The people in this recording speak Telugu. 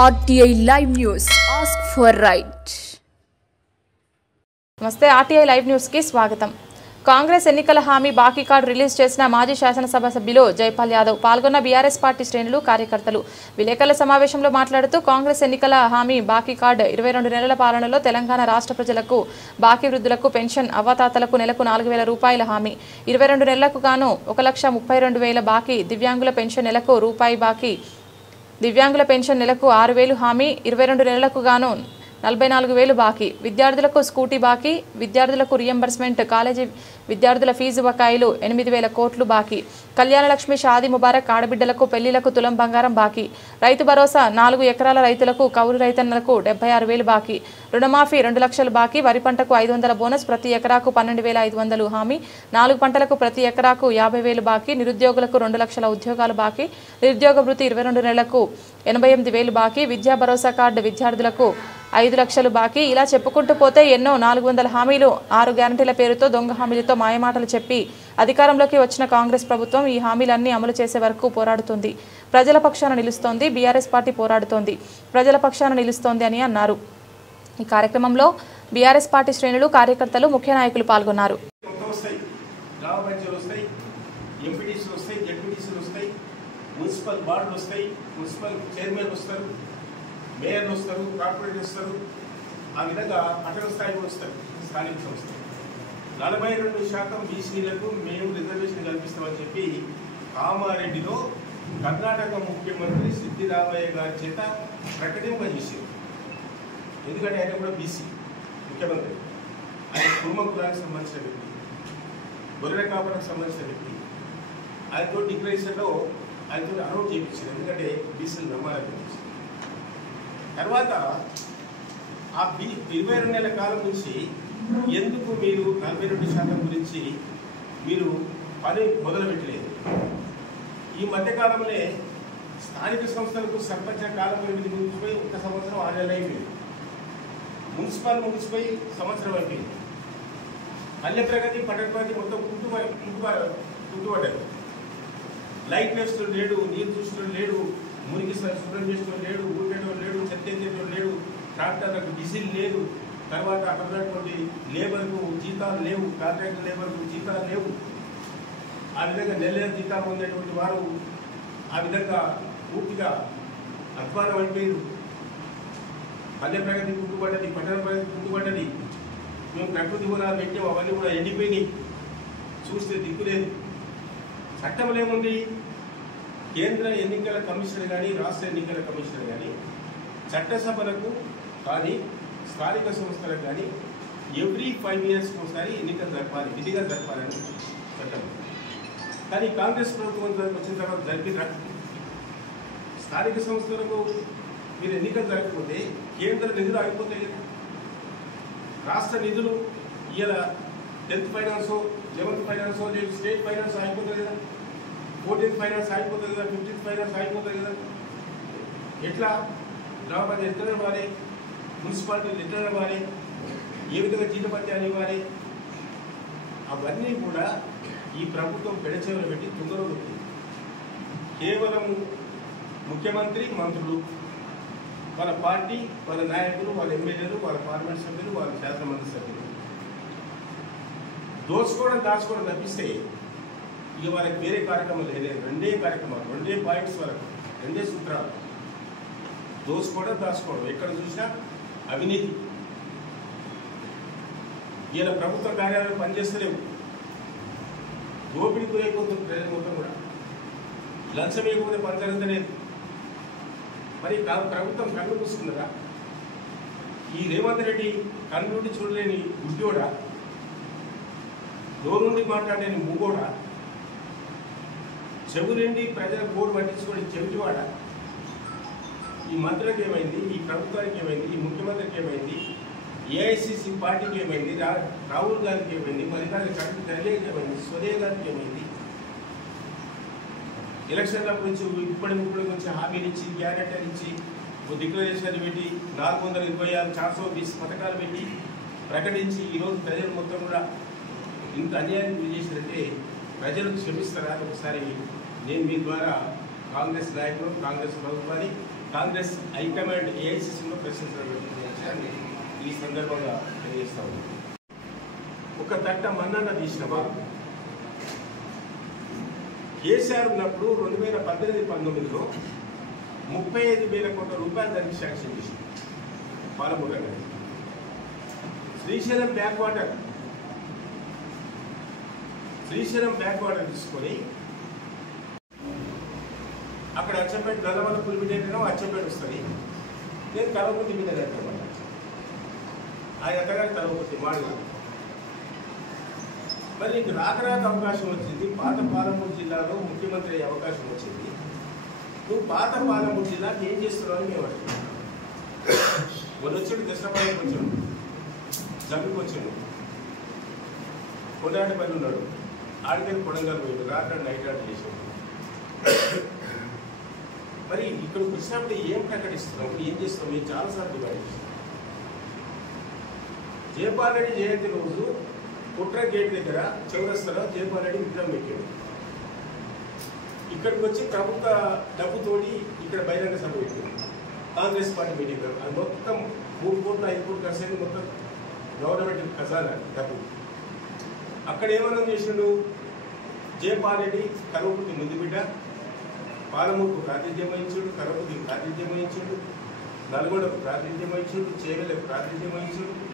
RTI Live News. Ask for right. నమస్తే RTI Live News కి స్వాగతం. కాంగ్రెస్ ఎన్నికల హామీ బాకీ కార్డు రిలీజ్ చేసిన మాజీ శాసనసభ సభ్యులు జైపాల్ యాదవ్ పాల్గొన్న బీఆర్ఎస్ పార్టీ శ్రేణులు కార్యకర్తలు విలేకరుల సమావేశంలో మాట్లాడుతూ కాంగ్రెస్ ఎన్నికల హామీ బాకీ కార్డు 22 నెలల పాలనలో తెలంగాణ రాష్ట్ర ప్రజలకు బాకీ వృద్ధులకు పెన్షన్ అవ్వాతాతలకు నెలకు 4,000 రూపాయల హామీ 22 నెలలకు గాను 1,32,000 బాకీ దివ్యాంగుల పెన్షన్ నెలకు రూపాయి బాకీ దివ్యాంగుల పెన్షన్ నెలకు 6,000 హామీ 22 నెలలకు గాను 44,000 బాకీ విద్యార్థులకు స్కూటీ బాకీ విద్యార్థులకు రియంబర్స్మెంట్ కాలేజీ విద్యార్థుల ఫీజు బకాయిలు 8,000 కోట్లు బాకీ కళ్యాణలక్ష్మి షాదీ ముబారక్ ఆడబిడ్డలకు పెళ్లిలకు తులం బంగారం బాకీ రైతు భరోసా 4 ఎకరాల రైతులకు కౌలు రైతన్నలకు 76,000 బాకీ రుణమాఫీ 2 లక్షల బాకీ వరి పంటకు 500 బోనస్ ప్రతి ఎకరాకు 12,500 హామీ 4 పంటలకు ప్రతి ఎకరాకు 50,000 బాకీ నిరుద్యోగులకు 2 లక్షల ఉద్యోగాలు బాకీ నిరుద్యోగ వృత్తి 22 నెలలకు 88,000 బాకీ విద్యా భరోసా కార్డు విద్యార్థులకు 5 లక్షలు బాకీ ఇలా చెప్పుకుంటూ పోతే ఎన్నో 400 హామీలు 6 గ్యారంటీల పేరుతో దొంగ హామీలతో మాయమాటలు చెప్పి అధికారంలోకి వచ్చిన కాంగ్రెస్ ప్రభుత్వం ఈ హామీలన్నీ అమలు చేసే వరకు పోరాడుతుంది ప్రజల పక్షాన నిలుస్తోంది బీఆర్ఎస్ పార్టీ పోరాడుతోంది ప్రజల పక్షాన నిలుస్తోంది అని అన్నారు ఈ కార్యక్రమంలో బీఆర్ఎస్ పార్టీ శ్రేణులు కార్యకర్తలు ముఖ్య నాయకులు పాల్గొన్నారు మేయర్లు వస్తారు కార్పొరేటర్ వస్తారు ఆ విధంగా పట్టణ స్థాయిలో వస్తారు స్థానిక సంస్థలు 42% బీసీలకు మేము రిజర్వేషన్ కల్పిస్తామని చెప్పి కామారెడ్డిలో కర్ణాటక ముఖ్యమంత్రి సిద్దిరామయ్య గారి చేత ప్రకటింపజేశారు. ఎందుకంటే ఆయన కూడా బీసీ ముఖ్యమంత్రి, ఆయన కుటుంబ కులానికి సంబంధించిన వ్యక్తి, గొర్రెల కాపరకు సంబంధించిన వ్యక్తి. ఆయనతో డిక్లరేషన్లో ఆయనతో అనౌన్స్ చేయించారు, ఎందుకంటే బీసీలు నమ్మాలని. తర్వాత ఆ 22 నెలల కాలం నుంచి ఎందుకు మీరు 42% గురించి మీరు పని మొదలుపెట్టలేదు? ఈ మధ్యకాలంలో స్థానిక సంస్థలకు సర్పంచ కాలం పరిమితి ముగిసిపోయి 1 సంవత్సరం 6 నెలలు అయిపోయింది. మున్సిపల్ ముగిసిపోయి సంవత్సరం అయిపోయింది. పల్లె ప్రగతి పట్టణ ప్రగతి మొత్తం కుంటుపడ్డారు. లైట్ వేస్తూ లేడు, నీరు చూస్తూ లేడు, మురికి శుభ్రం చేస్తూ లేడు, ఊటేటో లేడు, చెత్తేటో లేడు, ట్రాక్టర్లకు డీజిల్ లేదు. తర్వాత అక్కడ ఉన్నటువంటి లేబర్కు జీతాలు లేవు, కాంట్రాక్టర్ లేబర్కు జీతాలు లేవు. ఆ విధంగా నెల జీతాలు పొందేటువంటి వారు ఆ విధంగా పూర్తిగా అధ్వానం అయిపోయారు. పల్లె ప్రగతి కుంటుపడ్డది, పట్టణ ప్రగతి కుంటుపడ్డది. మేము ప్రకృతి మూలాలు పెట్టాము, అవన్నీ కూడా ఎండిపోయినాయి. చూస్తే దిక్కులేదు. చట్టంలో ఏముంది? కేంద్ర ఎన్నికల కమిషన్ కానీ రాష్ట్ర ఎన్నికల కమిషన్ కానీ చట్టసభలకు కానీ స్థానిక సంస్థలకు కానీ ఎవ్రీ 5 years ఒకసారి ఎన్నికలు జరపాలి, విధిగా జరపాలని చట్టం. కానీ కాంగ్రెస్ ప్రభుత్వం వచ్చిన తర్వాత జరిపిన స్థానిక సంస్థలకు మీరు ఎన్నికలు జరగకపోతే కేంద్ర నిధులు ఆగిపోతాయి కదా. రాష్ట్ర నిధులు ఇలా 10th ఫైనాన్సో 11th ఫైనాన్సో లేదు, స్టేట్ ఫైనాన్స్ ఆగిపోతుంది కదా, 14th ఫైనాన్స్ ఆగిపోతుంది కదా, 15th ఫైనాన్స్ ఆగిపోతుంది కదా. ఎట్లా గ్రామ పంచాయతీ ఎట్లా ఇవ్వాలి, మున్సిపాలిటీలు ఎట్లా ఇవ్వాలి, ఏ విధంగా జీతపత్యాలు ఇవ్వాలి, అవన్నీ కూడా ఈ ప్రభుత్వం పెడచెవిలో పెట్టి తొందరగా ఉంది. కేవలం ముఖ్యమంత్రి, మంత్రులు, వాళ్ళ పార్టీ, వాళ్ళ నాయకులు, వాళ్ళ ఎమ్మెల్యేలు, వాళ్ళ పార్లమెంట్ సభ్యులు, వాళ్ళ శాసనమండలి సభ్యులు దాచుకోవడం తప్పిస్తే ఇక వాళ్ళకి వేరే కార్యక్రమం లేదే. 2 కార్యక్రమాలు, 2 పాయింట్స్ వరకు, 2 సూత్రాలు: దోసుకోవడం, దాచుకోవడం. ఎక్కడ చూసినా అవినీతి. ఇలా ప్రభుత్వ కార్యాలయాలు పనిచేస్తలేవు. దోపిడీ గురైపోతుంది ప్రజలు మొత్తం కూడా. లంచం ఇవ్వకపోతే పని జరుగుతలేదు. మరి ప్రభుత్వం కన్ను పూసుకున్నదా? ఈ రేవంత్ రెడ్డి కన్ను నుండి చూడలేని గుడ్డోడా, నోరు నుండి మాట్లాడలేని మూగోడా, చెవులేండి ప్రజల కోడు పట్టించుకోండి చెవిటివాడ. ఈ మంత్రులకు ఏమైంది? ఈ ప్రభుత్వానికి ఏమైంది? ఈ ముఖ్యమంత్రికి ఏమైంది? ఏఐసిసి పార్టీకి ఏమైంది? రాహుల్ గాంధీకి ఏమైంది? మల్లికార్జున ఖర్గేకి ఏమైంది? సోనియా గాంధీకి ఏమైంది? ఎలక్షన్ల గురించి ఇప్పటి గురించి హామీలు ఇచ్చి, గ్యారెంటీలు ఇచ్చి, డిక్లరేషన్లు పెట్టి 426 420 పథకాలు పెట్టి ప్రకటించి ఈరోజు ప్రజలు మొత్తం కూడా ఇంత అన్యాయం చేసినట్టే ప్రజలకు క్షమిస్తారా అని ఒకసారి నేను మీ ద్వారా కాంగ్రెస్ నాయకులు, కాంగ్రెస్ ప్రభుత్వాన్ని కాంగ్రెస్ హైకమాండ్ ఏఐసిసిలో ప్రశ్నించినటువంటి విషయాన్ని ఈ సందర్భంగా తెలియజేస్తా ఉంది. ఒక తట్ట మన్నన్న తీసినవా? కేసీఆర్ ఉన్నప్పుడు 2018-19లో 35,000 కోట్ల రూపాయలు దానికి శాంక్షన్ చేసింది పాలమూరు గారి. శ్రీశైలం బ్యాక్ వాటర్ తీసుకొని అక్కడ అచ్చంపేట నల్లమల్ల పులిమిటేటో అచ్చంపేట వస్తుంది. నేను కలవకుర్తి మీద కట్టమన్నా ఆ ఎత్తగానే కలవకుర్తి మాడగా. మరి నీకు రాక అవకాశం వచ్చింది. పాత పాలమూరు జిల్లాలో ముఖ్యమంత్రి అయ్యే అవకాశం వచ్చింది. నువ్వు పాత పాలమూరు జిల్లాకి ఏం చేస్తున్నావు అని మేము అడిగాం. వాళ్ళు వచ్చాడు కృష్ణపాలెంకి వచ్చాడు, జమ్మికి వచ్చాడు, కొడాటిపల్లి ఉన్నాడు, ఆడికెళ్ళి కొడంగల్ పోయాడు, రాత్రి నైట్ ఆర్డర్ చేశాడు. మరి ఇక్కడికి వచ్చినప్పుడు ఏం ప్రకటిస్తున్నావు, ఏం చేస్తున్నావు? మేము చాలాసార్లు డిమాండ్ చేస్తాం. జయపాల్ రెడ్డి జయంతి రోజు కుట్ర గేట్ దగ్గర చౌరస్తాలో జయపాల్ రెడ్డి విగ్రహం పెట్టాడు. ఇక్కడికి వచ్చి ప్రభుత్వ డబ్బుతోటి ఇక్కడ బహిరంగ సభ పెట్టాడు. కాంగ్రెస్ పార్టీ మీటింగ్ అది మొత్తం 3 కోట్ల 5 కోట్ల ఖర్చు అయింది. మొత్తం గవర్నమెంట్ ఖజానా డబ్బు. అక్కడ ఏమన్నా చేసిండు? జయపాల్ రెడ్డి కరవకుర్తి ముందు బిడ్డ, పాలమూరుకు ప్రాతినిధ్యం వహించాడు, కరవకుర్తికి ప్రాతినిధ్యం వహించాడు, నల్గొండకు ప్రాతినిధ్యం వహించాడు, చేవెళ్ళకు ప్రాతినిధ్యం వహించాడు.